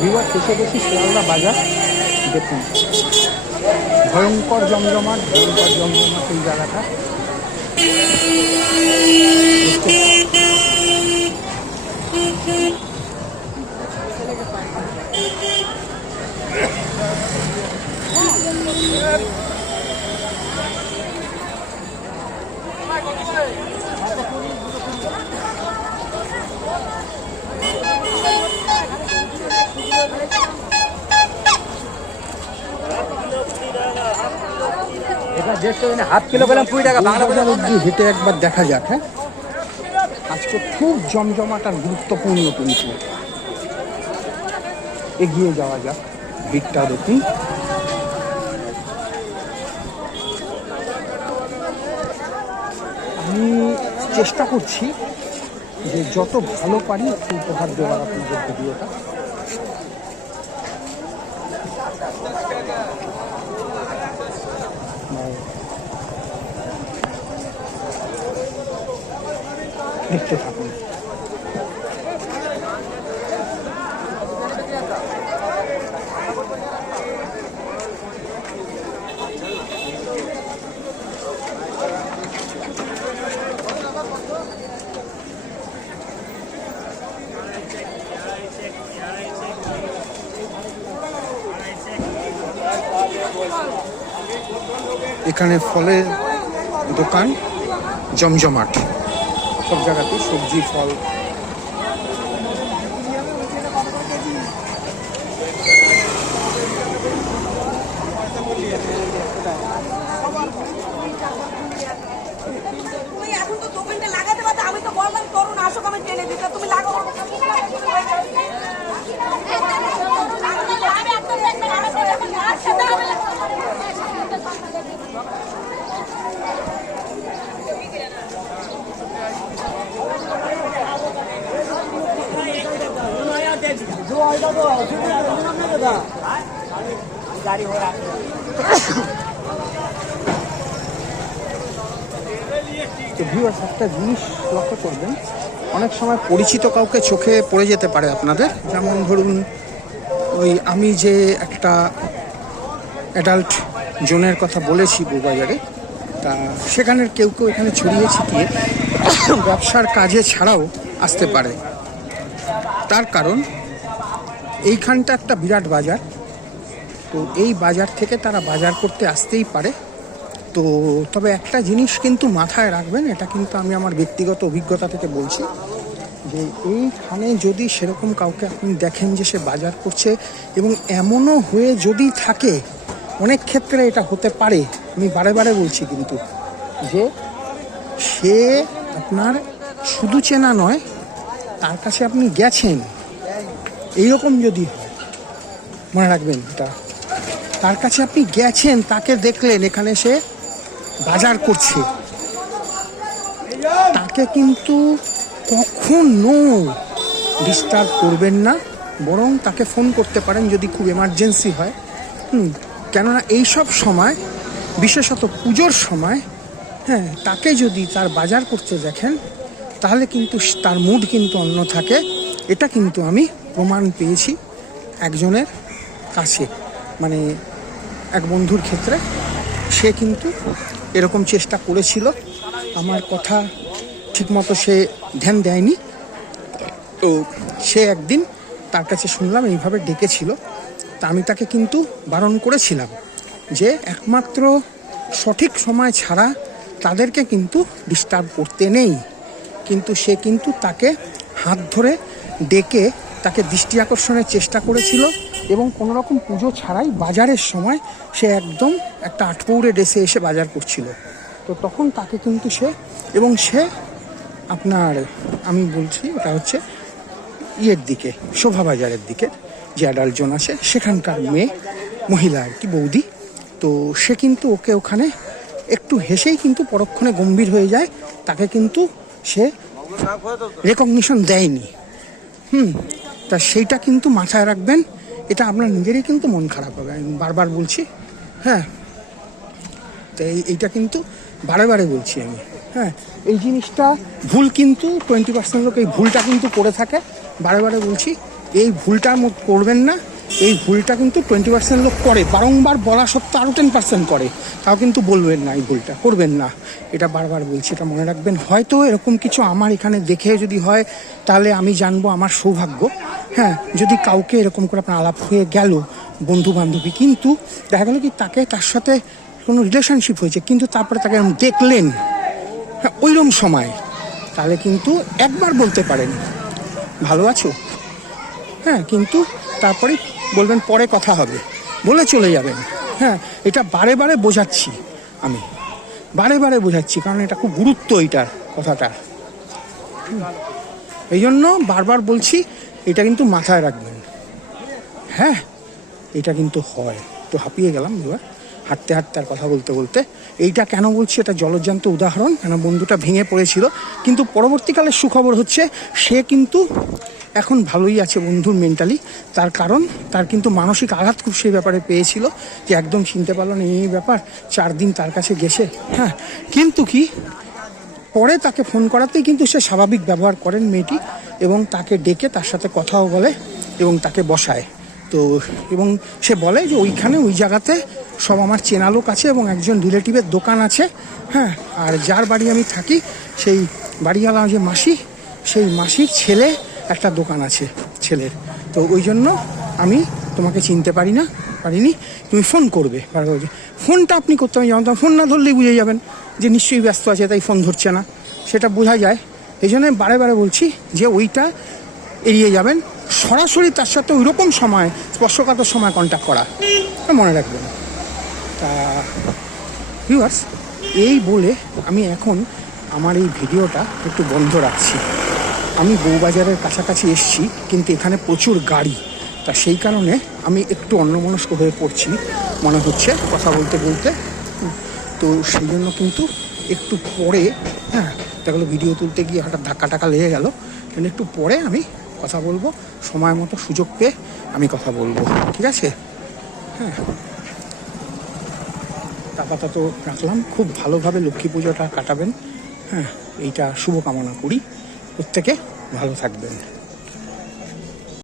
Bieber শেষে বেশি শিয়ালদা বাজার দেখুন। ভয়ঙ্কর জমজমাট ভয়ঙ্কর জমজমাট এই জায়গাটা। এটা হাফ কিলো পেলাম কুড়ি টাকা বাংলা বাজার হেঁটে একবার দেখা যাক হ্যাঁ? আজকে খুব জমজমাট আর গুরুত্বপূর্ণ কিন্তু এগিয়ে যাওয়া যাক দিকটা দেখুন আমি চেষ্টা করছি যে যত ভালো পারি একটু উপহার দেওয়ার আপনাদের ভিডিওটা। দেখতে থাকুন। এখানে ফলের দোকান জমজমাট। সব জায়গাতে সবজি ফল তুমি এখন তো দোকানটা লাগাতে পারতো আমি তো বললাম তরুণ আসো আমি টেনে দিতে তুমি লাগাও তো একটা জিনিস লক্ষ্য করবেন, অনেক সময় পরিচিত কাউকে চোখে পড়ে যেতে পারে আপনাদের। যেমন ধরুন, ওই আমি যে একটা অ্যাডাল্ট জোনের কথা বলেছি বউবাজারে, তা সেখানের কেউ কেউ এখানে ছড়িয়ে ছিটিয়ে ব্যবসার কাজে ছাড়াও আসতে পারে। তার কারণ এইখানটা একটা বিরাট বাজার। তো এই বাজার থেকে তারা বাজার করতে আসতেই পারে। তো তবে একটা জিনিস কিন্তু মাথায় রাখবেন, এটা কিন্তু আমি আমার ব্যক্তিগত অভিজ্ঞতা থেকে বলছি, যে এইখানে যদি সেরকম কাউকে আপনি দেখেন যে সে বাজার করছে এবং এমনও হয়ে যদি থাকে, অনেক ক্ষেত্রে এটা হতে পারে, আমি বারে বারে বলছি কিন্তু, যে সে আপনার শুধু চেনা নয়, তার কাছে আপনি গেছেন এইরকম যদি মনে রাখবেন এটা। তার কাছে আপনি গেছেন, তাকে দেখলেন, এখানে সে বাজার করছে। তাকে কিন্তু কখনো ডিস্টার্ব করবেন না, বরং তাকে ফোন করতে পারেন যদি খুব এমার্জেন্সি হয়। হুম, কেননা এই সব সময়, বিশেষত পুজোর সময় হ্যাঁ তাকে যদি তার বাজার করতে দেখেন, তাহলে কিন্তু তার মুড কিন্তু অন্য থাকে। এটা কিন্তু আমি প্রমাণ পেয়েছি একজনের কাছে মানে এক বন্ধুর ক্ষেত্রে। সে কিন্তু এরকম চেষ্টা করেছিল। আমার কথা ঠিকমতো সে ধ্যান দেয়নি। তো সে একদিন তার কাছে শুনলাম, এইভাবে ডেকেছিল। তা আমি তাকে কিন্তু বারণ করেছিলাম যে, একমাত্র সঠিক সময় ছাড়া তাদেরকে কিন্তু ডিস্টার্ব করতে নেই। কিন্তু সে কিন্তু তাকে হাত ধরে ডেকে তাকে দৃষ্টি আকর্ষণের চেষ্টা করেছিল এবং কোনো রকম পুজো ছাড়াই বাজারের সময় সে একদম একটা আটপৌরে ড্রেসে এসে বাজার করছিল। তো তখন তাকে কিন্তু সে এবং সে আপনার, আমি বলছি ওটা হচ্ছে ইয়ের দিকে, শোভা বাজারের দিকে, যে অ্যাডাল্ট জোন আছে, সেখানকার মেয়ে, মহিলা আর কি, বৌদি। তো সে কিন্তু ওকে ওখানে একটু হেসেই কিন্তু পরক্ষণে গম্ভীর হয়ে যায়। তাকে কিন্তু সে রেকগনিশন দেয়নি। হুম তা সেইটা কিন্তু মাথায় রাখবেন, এটা আপনার নিজেরই কিন্তু মন খারাপ হবে, আমি বারবার বলছি হ্যাঁ। তো এই, এইটা কিন্তু বারে বারে বলছি আমি হ্যাঁ। এই জিনিসটা ভুল কিন্তু টোয়েন্টি পার্সেন্ট লোক এই ভুলটা কিন্তু করে থাকে, বারে বারে বলছি, এই ভুলটা করবেন না। এই ভুলটা কিন্তু টোয়েন্টি পার্সেন্ট লোক করে, বারংবার বলা সত্ত্বেও আরও টেন পার্সেন্ট করে। তাও কিন্তু বলবেন না এই ভুলটা, করবেন না। এটা বারবার বলছি, এটা মনে রাখবেন। হয়তো এরকম কিছু আমার এখানে দেখে যদি হয়, তাহলে আমি জানব আমার সৌভাগ্য। হ্যাঁ যদি কাউকে এরকম করে আপনার আলাপ হয়ে গেল বন্ধু বান্ধবী কিন্তু দেখা গেলো কি তাকে তার সাথে কোনো রিলেশনশিপ হয়েছে, কিন্তু তারপরে তাকে দেখলেন হ্যাঁ ওইরকম সময়, তাহলে কিন্তু একবার বলতে পারেন, ভালো আছো? হ্যাঁ কিন্তু তারপরে বলবেন, পরে কথা হবে। বলে চলে যাবেন। হ্যাঁ এটা বারে বারে বোঝাচ্ছি আমি। বারে বারে বোঝাচ্ছি, কারণ এটা খুব গুরুত্ব এইটার কথাটা। এই জন্য বারবার বলছি, এটা কিন্তু মাথায় রাখবেন। হ্যাঁ এটা কিন্তু হয়। তো হাঁপিয়ে গেলাম এবার। হাঁটতে হাঁটতে আর কথা বলতে বলতে। এইটা কেন বলছি? এটা জলজ্জান্ত উদাহরণ। কেন বন্ধুটা ভেঙে পড়েছিল? কিন্তু পরবর্তীকালে সুখবর হচ্ছে, সে কিন্তু এখন ভালোই আছে বন্ধুর মেন্টালি তার কারণ, তার কিন্তু মানসিক আঘাত খুব সেই ব্যাপারে পেয়েছিল যে একদম চিনতে পারল না, এই ব্যাপার, চার দিন তার কাছে গেছে। হ্যাঁ কিন্তু কি, পরে তাকে ফোন করাতেই কিন্তু সে স্বাভাবিক ব্যবহার করেন মেয়েটি এবং তাকে ডেকে তার সাথে কথাও বলে এবং তাকে বসায়। তো, এবং সে বলে যে ওইখানে, ওই জায়গাতে সব আমার চেনা লোক আছে এবং একজন রিলেটিভের দোকান আছে হ্যাঁ? আর যার বাড়ি আমি থাকি, সেই বাড়িওয়ালা যে মাসি, সেই মাসির ছেলে একটা দোকান আছে ছেলের। তো ওই জন্য আমি তোমাকে চিনতে পারি না, পারিনি। তুমি ফোন করবে ফোনটা আপনি করতে আমি জানতাম ফোন না ধরলেই বুঝে যাবেন যে নিশ্চয়ই ব্যস্ত আছে, তাই ফোন ধরছে না। সেটা বোঝা যায়। এই জন্য বারে বারে বলছি যে ওইটা এড়িয়ে যাবেন। সরাসরি তার সাথে ওই রকম সময়, স্পর্শকাতর সময় কন্ট্যাক্ট করা। মনে রাখবেন। তা ভিউয়ার্স এই বলে আমি এখন আমার এই ভিডিওটা একটু বন্ধ রাখছি। আমি বউবাজারের কাছাকাছি এসছি, কিন্তু এখানে প্রচুর গাড়ি। তা সেই কারণে আমি একটু অন্যমনস্ক হয়ে পড়ছি, মনে হচ্ছে কথা বলতে বলতে। তো সেই জন্য কিন্তু একটু পরে হ্যাঁ দেখল ভিডিও তুলতে গিয়ে হঠাৎ ধাক্কা টাকা লেগে গেল। কিন্তু একটু পরে আমি কথা বলব, সময় মতো সুযোগ পেয়ে আমি কথা বলব, ঠিক আছে? হ্যাঁ। আপাতত রাখলাম। খুব ভালোভাবে লক্ষ্মী পুজোটা কাটাবেন। হ্যাঁ এইটা শুভকামনা করি। প্রত্যেকে ভালো থাকবেন।